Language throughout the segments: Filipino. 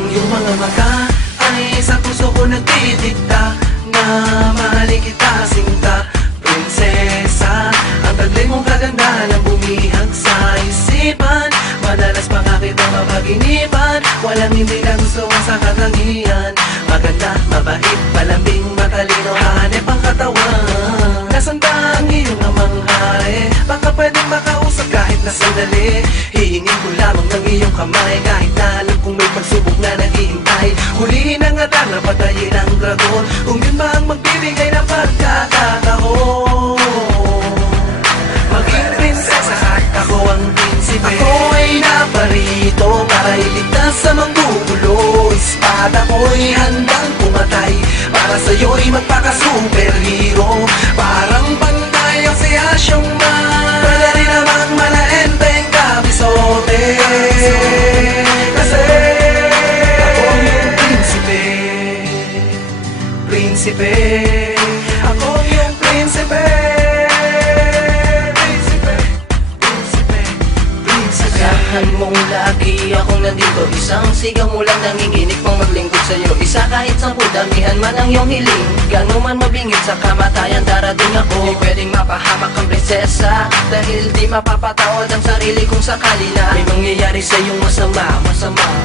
Ang iyong mga mata ay sa puso ko nagdidikta na mahalin kita sinta, prinsesa. Ang taglay mong kagandahan ang bumihag sa isipan. Madalas pa nga kitang mapaginipan, walang hindi na gusto ang sa katangian. Maganda, mabait, palambing, matalino, hanep ang katawan. Nasaan ba ang iyong namang hari? Baka pwedeng makausap kahit na sandali. Hihingin ko lamang ng iyong kamay, kahit na alam kong may pagsubok na naghihintay. Hulihin ang atar na patayin ang dragon, kung yun ba ang magbibigay ng pagkakataon. Maging prinsesa at ako ang prinsipe. Ako ay naparito para iligtas sa manggugulo. Espada ko'y handang pumatay para sa'yo'y magpaka-superhero. Parang pantay ang si Asyong Man, pwede rin namang malaenteng kabisote. Kasi ako yung prinsipe, prinsipe. Ako yung prinsipe. Asahan mong lagi akong nandito, isang sigaw mo lang nanginginig pang maglingkod sa'yo. Isa kahit 10, damihan man ang iyong hiling. Gano'n man mabingit sa kamatayan, darating ako. Di pwedeng mapahamak ang prinsesa, dahil di mapapatawad ang sarili kung sakali na may mangyayari sa iyong masama.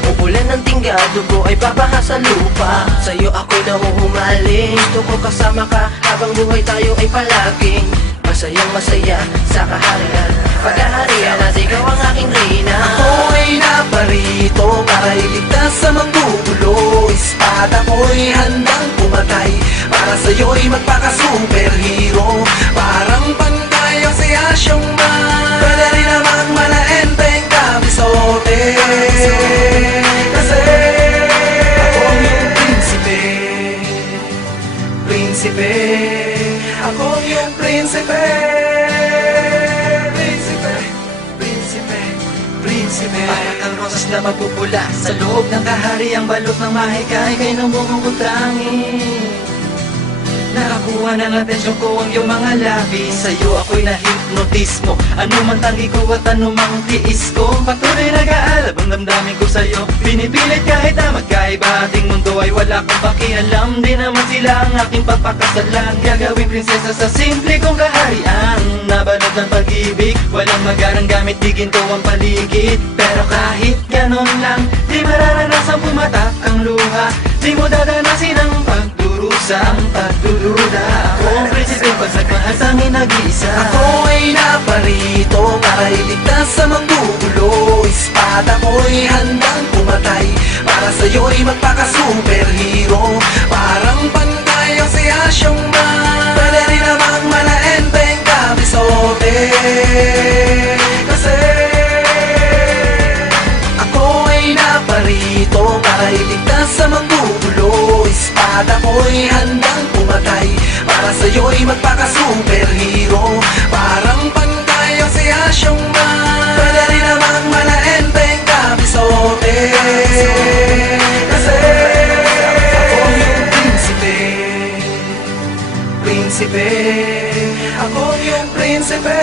Upulan ng tingga, dugo ay babaha sa lupa. Sa'yo ako'y nahuhumaling, gusto ko kasama ka habang buhay tayo ay palaging masayang masaya sa kaharian. Paghaharian at ikaw ang aking reyna. Ako ay naparito para iligtas sa manggugulo. Espada ko'y handang pumatay para sa'yo'y magpaka-superhero. Parang pantay ang si Asyong Man, pwede rin namang malaenteng kabisote. Kasi ako yung prinsipe, prinsipe. Ako yung prinsipe, prinsipe, prinsipe, prinsipe. Para kang rosas na mapupula sa loob ng kahariang balot ng mahikay kay ng bumong utangin. Nakakuha ng atensyon ko ang iyong mga labi. Sa'yo ako'y nahipnotismo, ano man tangi ko at ano mang tiis ko. Patuloy nag-aalab ang damdamin ko sa'yo. Pinipilit kahit na magkaiba ating mundo ay wala kong pakialam. Di naman sila ang aking pagpakasalan. Gagawing prinsesa sa simple kong kaharian. Nabalot ng pag-ibig, walang magarang gamit, di ginto ang paligid. Pero kahit ganon lang, di mararanasan pumatak ang luha. Di mo dadanasin ang pagdurusa, ang pagdududa. Ako ang prinsipe, pagsagmahal tanging nag-iisa. Ako ay naparito para iligtas sa manggugulo. Espada ko'y handang pumatay para sa'yo'y magpaka-superhero. Parang pantay ang si Asyong Man, pwede rin namang malaenteng kabisote. Kasi ako ay naparito para iligtas sa manggugulo. Espada ko'y handang pumatay para sa'yo'y magpaka-superhero. Parang pantay ang si Asyong Man, pwede rin namang malaenteng kabisote. Kasi ako yung prinsipe, prinsipe. Ako yung prinsipe.